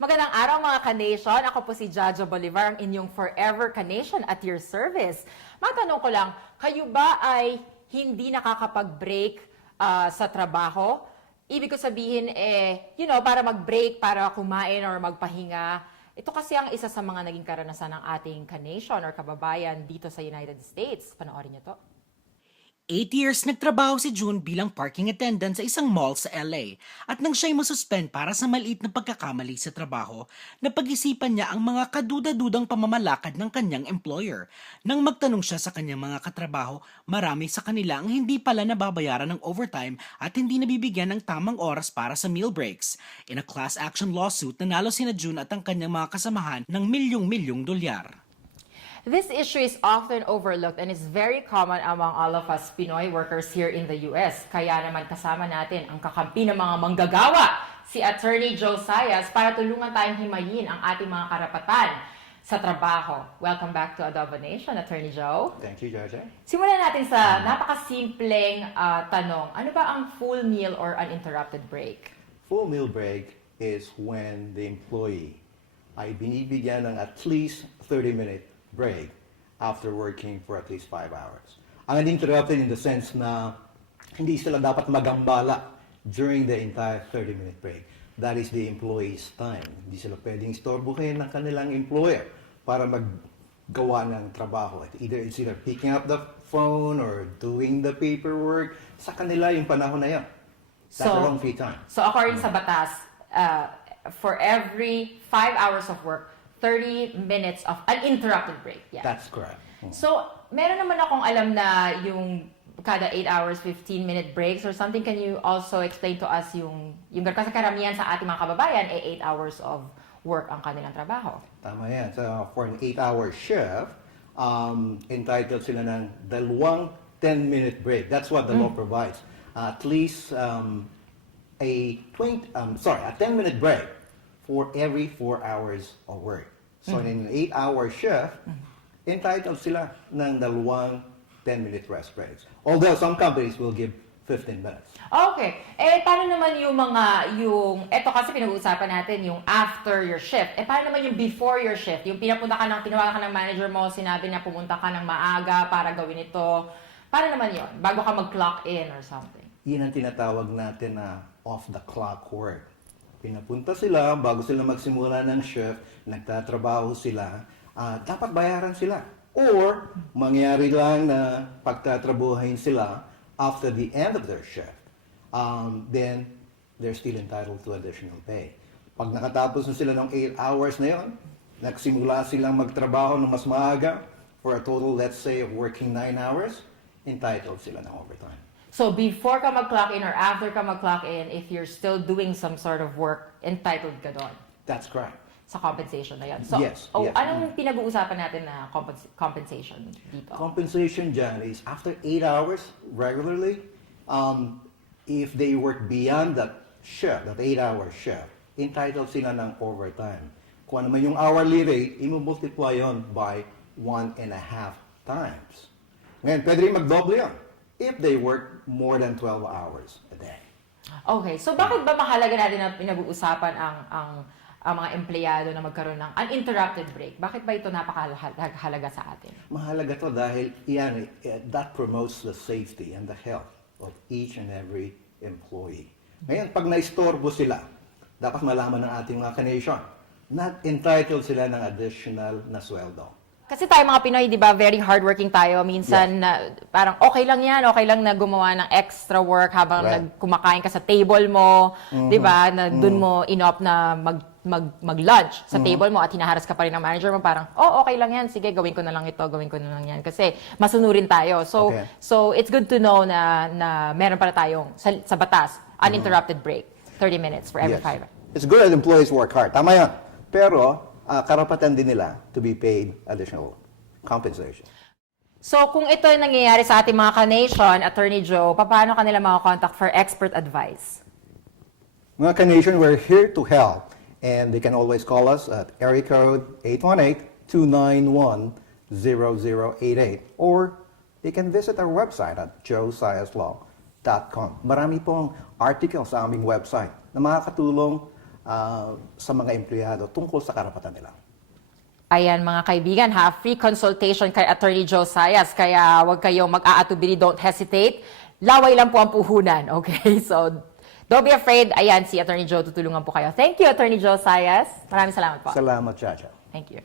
Magandang araw mga ka-nation. Ako po si Jaja Bolivar, ang inyong forever ka-nation at your service. Matanong ko lang, kayo ba ay hindi nakakapag-break sa trabaho? Ibig ko sabihin, para mag-break, para kumain or magpahinga. Ito kasi ang isa sa mga naging karanasan ng ating ka-nation or kababayan dito sa United States. Panoorin niyo to. 8 years nagtrabaho si June bilang parking attendant sa isang mall sa LA at nang siya'y masuspend para sa maliit na pagkakamali sa trabaho, napag-isipan niya ang mga kaduda-dudang pamamalakad ng kanyang employer. Nang magtanong siya sa kanyang mga katrabaho, marami sa kanila ang hindi pala nababayaran ng overtime at hindi nabibigyan ng tamang oras para sa meal breaks. In a class action lawsuit, nanalo sina June at ang kanyang mga kasamahan ng milyong-milyong dolyar. This issue is often overlooked and is very common among all of us Pinoy workers here in the US. Kaya naman kasama natin ang kakampi ng mga manggagawa, si Attorney Joe Zayas, para tulungan tayong himayin ang ating mga karapatan sa trabaho. Welcome back to Adobo Nation, Attorney Joe. Thank you, Georgia. Simulan natin sa napakasimpleng tanong. Ano ba ang full meal or uninterrupted break? Full meal break is when the employee ay binibigyan ng at least 30-minute break after working for at least 5 hours. Ang uninterrupted in the sense na hindi sila dapat magambala during the entire 30-minute break. That is the employee's time. Hindi sila pwedeng istorbohin ng kanilang employer para maggawa ng trabaho. It's either picking up the phone or doing the paperwork. Sa kanila yung panahon na yun. That's their own free time. So according sa batas, for every 5 hours of work, 30 minutes of uninterrupted break. Yeah. That's correct. So, meron naman akong alam na yung kada 8 hours, 15-minute breaks or something. Can you also explain to us yung kasi karamihan sa ating mga kababayan, 8 hours of work ang kanilang trabaho? Tama yan. So, for an 8-hour shift, entitled sila ng 2 10-minute break. That's what the law provides. At least a 10-minute break for every 4 hours of work. So, in an 8-hour shift, entitled sila ng 2 10-minute rest breaks. Although some companies will give 15 minutes. Okay. Paano naman eto kasi pinag-uusapan natin yung after your shift. Paano naman yung before your shift? Yung tinawagan ka ng manager mo, sinabi niya pumunta ka ng maaga para gawin ito. Paano naman yon? Bago ka mag-clock in or something? Yan ang tinatawag natin na off-the-clock work. Pinapunta sila, bago sila magsimula ng shift, nagtatrabaho sila, dapat bayaran sila. Or, mangyari lang na pagtatrabuhin sila after the end of their shift. Then, they're still entitled to additional pay. Pag nakatapos na sila ng 8 hours na yon, nagsimula silang magtrabaho ng mas maaga, for a total, let's say, of working 9 hours, entitled sila ng overtime. So, before ka mag-clock in or after ka mag-clock in, if you're still doing some sort of work, entitled ka doon That's correct. sa compensation na yan. So, Yes, yes. anong pinag-uusapan natin na compensation dito? Compensation dyan is after 8 hours regularly, if they work beyond that shift, that 8-hour shift, entitled sila ng overtime. Kung ano man yung hourly rate, i-multiply yon by 1.5 times. Ngayon, pwede rin mag-double yun if they work more than 12 hours a day. Okay, so bakit ba mahalaga natin na pinag-uusapan ang mga empleyado na magkaroon ng uninterrupted break? Bakit ba ito napakahalaga sa atin? Mahalaga to dahil that promotes the safety and the health of each and every employee. Ngayon, pag na-istorbo sila, dapat malaman ng ating mga ka-nation, not entitled sila ng additional na sweldo. Kasi tayo mga Pinoy, di ba, very hardworking tayo. Minsan, parang okay lang na gumawa ng extra work habang kumakain ka sa table mo, di ba, na dun mo in-op na mag-lunch sa table mo at hinaharas ka pa rin ng manager mo, parang, okay lang yan, sige, gawin ko na lang yan. Kasi masunurin tayo. So it's good to know na meron pala tayong, sa batas, uninterrupted break, 30 minutes for every 5 hours. It's good that employees work hard. Tama yan. Pero, karapatan din nila to be paid additional compensation. So, kung ito yung nangyayari sa ating mga ka-nation, Attorney Joe, paano kanila makakontakt for expert advice? Mga ka-nation, we're here to help. And they can always call us at area code 818-291-0088. Or they can visit our website at joesayaslaw.com. Marami pong articles sa aming website na makakatulong sa mga empleyado tungkol sa karapatan nila. Ayan mga kaibigan ha, free consultation kay Attorney Joe Sayas, kaya huwag kayong mag-aatubili, don't hesitate. Laway lang po ang puhunan, okay? So, don't be afraid. Ayan, si Attorney Joe, tutulungan po kayo. Thank you, Attorney Joe Sayas. Maraming salamat po. Salamat, Chacha. Thank you.